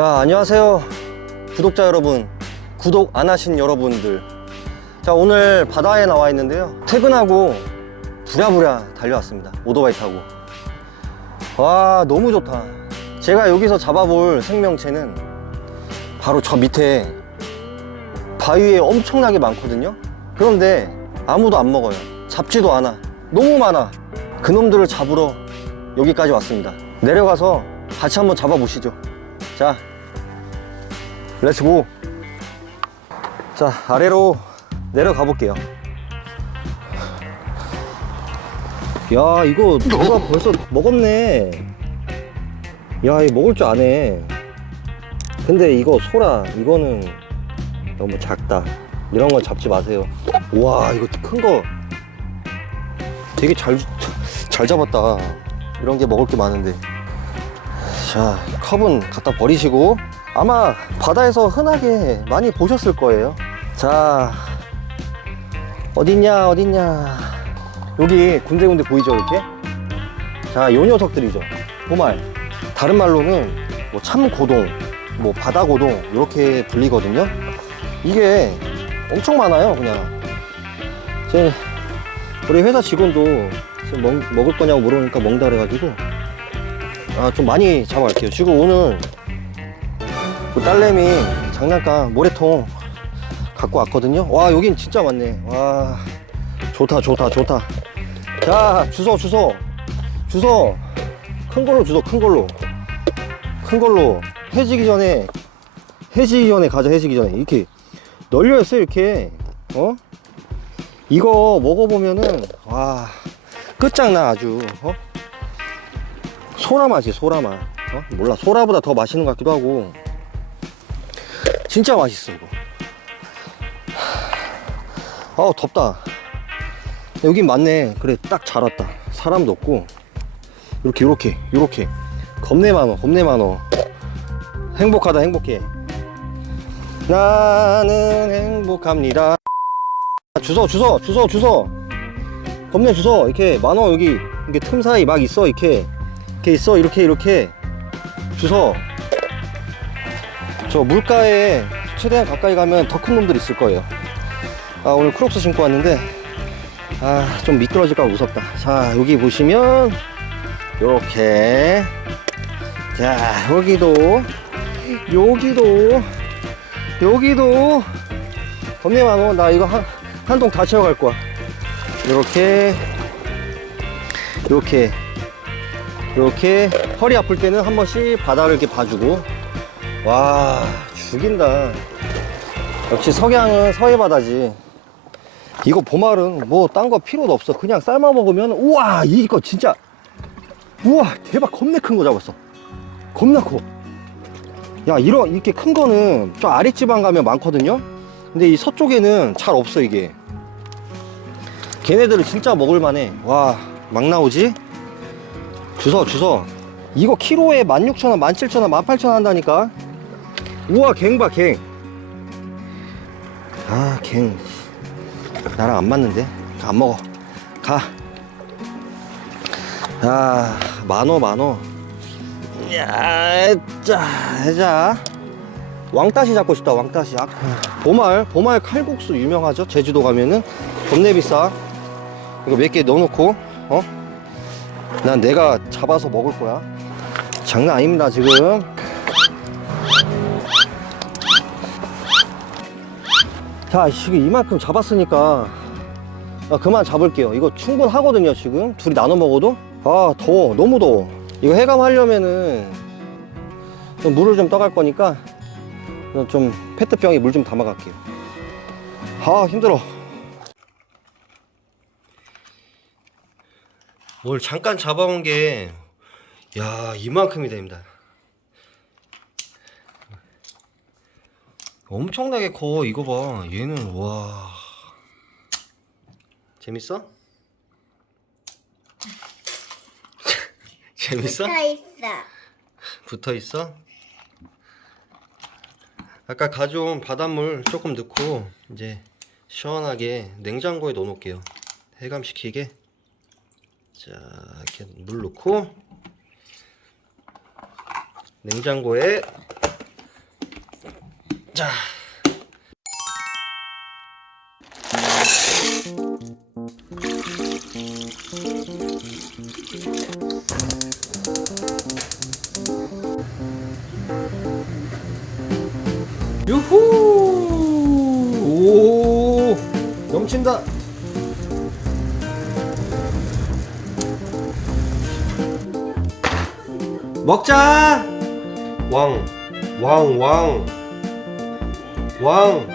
자, 안녕하세요. 구독자 여러분, 구독 안 하신 여러분들. 자, 오늘 바다에 나와 있는데요. 퇴근하고 부랴부랴 달려왔습니다. 오토바이 타고. 와, 너무 좋다. 제가 여기서 잡아볼 생명체는 바로 저 밑에 바위에 엄청나게 많거든요. 그런데 아무도 안 먹어요. 잡지도 않아. 너무 많아. 그놈들을 잡으러 여기까지 왔습니다. 내려가서 같이 한번 잡아보시죠. 자, 렛츠고. 자, 아래로 내려가 볼게요. 야, 이거 누가 벌써 먹었네. 야, 이 먹을 줄 아네. 근데 이거 소라, 이거는 너무 작다. 이런 건 잡지 마세요. 와, 이거 큰 거 되게 잘, 잘 잡았다. 이런 게 먹을 게 많은데. 자, 컵은 갖다 버리시고 아마 바다에서 흔하게 많이 보셨을 거예요. 자, 어딨냐, 어딨냐. 여기 군데군데 보이죠, 이렇게? 자, 요 녀석들이죠. 보말. 다른 말로는 뭐 참고동, 뭐 바다고동, 이렇게 불리거든요. 이게 엄청 많아요, 그냥. 제 우리 회사 직원도 먹, 먹을 거냐고 물어보니까 먹는다 그래가지고 아 좀 많이 잡아갈게요 지금 오늘 그 딸내미 장난감 모래통 갖고 왔거든요. 와 여긴 진짜 많네. 와 좋다 좋다 좋다. 자 주소 주소. 주소. 큰 걸로 주소 큰 걸로. 큰 걸로. 해지기 전에 해지기 전에 가자 해지기 전에. 이렇게 널려있어요 이렇게. 어? 이거 먹어보면은 와 끝장나 아주. 어? 소라 맛이 소라 맛. 어? 몰라. 소라보다 더 맛있는 것 같기도 하고 진짜 맛있어 이거. 아 덥다. 여긴 맞네. 그래 딱 잘 왔다. 사람도 없고. 이렇게 이렇게 이렇게. 겁내 많어 겁내 많어. 행복하다 행복해. 나는 행복합니다. 주소 주소 주소 주소 겁내 주소 이렇게 만원 여기. 이게 틈 사이 막 있어 이렇게. 이렇게 있어 이렇게 이렇게. 주소 저 물가에 최대한 가까이 가면 더 큰 놈들 있을 거예요. 아 오늘 크록스 신고 왔는데 아 좀 미끄러질까 봐 무섭다. 자 여기 보시면 요렇게. 자 여기도 여기도 여기도 겁내 많어 나 이거 한 한 동 다 채워갈 거야. 이렇게 이렇게 이렇게 허리 아플 때는 한 번씩 바다를 이렇게 봐주고 와 죽인다. 역시 석양은 서해 바다지. 이거 보말은 뭐 딴 거 필요도 없어. 그냥 삶아 먹으면 우와 이거 진짜 우와 대박. 겁내 큰거 잡았어. 겁나 커야 이런 이렇게 큰 거는 저 아랫지방 가면 많거든요? 근데 이 서쪽에는 잘 없어 이게. 걔네들은 진짜 먹을만해. 와 막 나오지? 주서 주서 이거 키로에 16,000원 17,000원 18,000원 한다니까 우와 갱봐 갱 아 갱 나랑 안 맞는데 안 먹어 가 아, 만원, 만원. 야, 자, 자. 왕따시 잡고 싶다, 왕따시. 아, 보말, 보말 칼국수 유명하죠? 제주도 가면은. 겁내 비싸. 이거 몇 개 넣어놓고, 어? 난 내가 잡아서 먹을 거야. 장난 아닙니다, 지금. 자, 지금 이만큼 잡았으니까 아, 그만 잡을게요. 이거 충분하거든요, 지금. 둘이 나눠 먹어도. 아, 더워. 너무 더워. 이거 해감하려면은 좀 물을 좀 떠갈 거니까 좀 페트병에 물 좀 담아 갈게요. 아, 힘들어. 뭘 잠깐 잡아온 게, 야, 이만큼이 됩니다. 엄청나게 커. 이거 봐. 얘는, 와. 재밌어? 재밌어? 붙어 있어. 붙어 있어? 아까 가져온 바닷물 조금 넣고 이제 시원하게 냉장고에 넣어 놓을게요. 해감시키게. 자, 이렇게 물 넣고 냉장고에 자. 유후! 오! 넘친다. 먹자! 왕, 왕, 왕, 왕,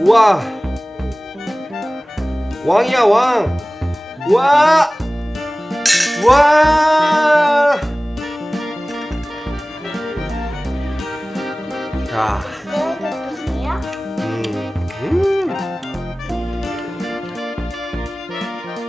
우와, 왕이야 왕, 와, 와. 자,